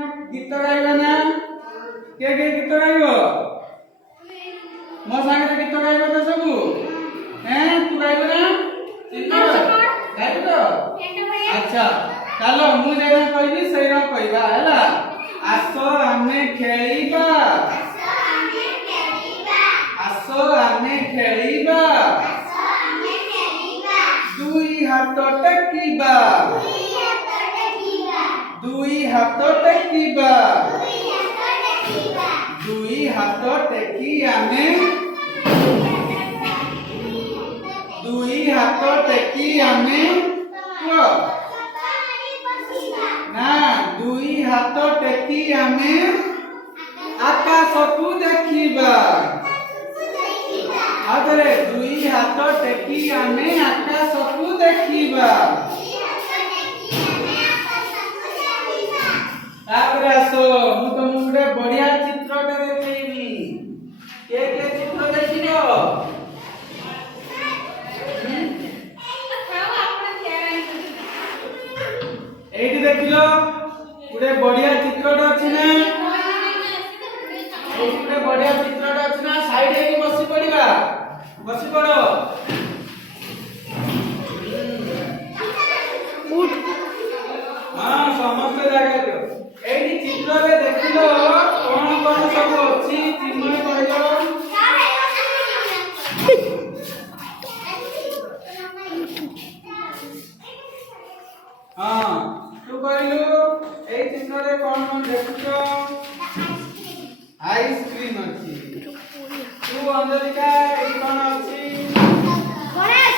गीत गाइबा ना के गीत गाइबो मो संगे गीत गाइबो तो सबु हैं तू गाइबो ना चिन्ह गाइबो तो अच्छा चलो मु जेना कहबी सेरा कहबा हैला आसो आमे खेलीबा आसो आमे खेलीबा दुई हाथ टेकीबा दुई हाथ टेकीबा दुई हाथ टेकी आमे दुई हाथ टेकी आमे ना दुई हाथ टेकी आमे आकाश को देखिबा आदरे दुई हाथ टेकी आमे आकाश को देखिबा तापर आसो मु तुम गुटे बढ़िया चित्रटे देखैबी के चित्र देखिनो एठी देखिलो गुटे बढ़िया चित्रटे अछि ना गुटे बढ़िया चित्रटे अछि ना साइड हे बसी पड़िबा बसी पड़ो उठ हां समस्त जागा दियो एठी चित्र रे देखिलो कोन कोन सब अछि चिन्ह कहिलो हां तू कहिलो ए चित्र रे कोन कोन देखिलो आइसक्रीम अछि तू अंजलिका ए कोन अछि गणेश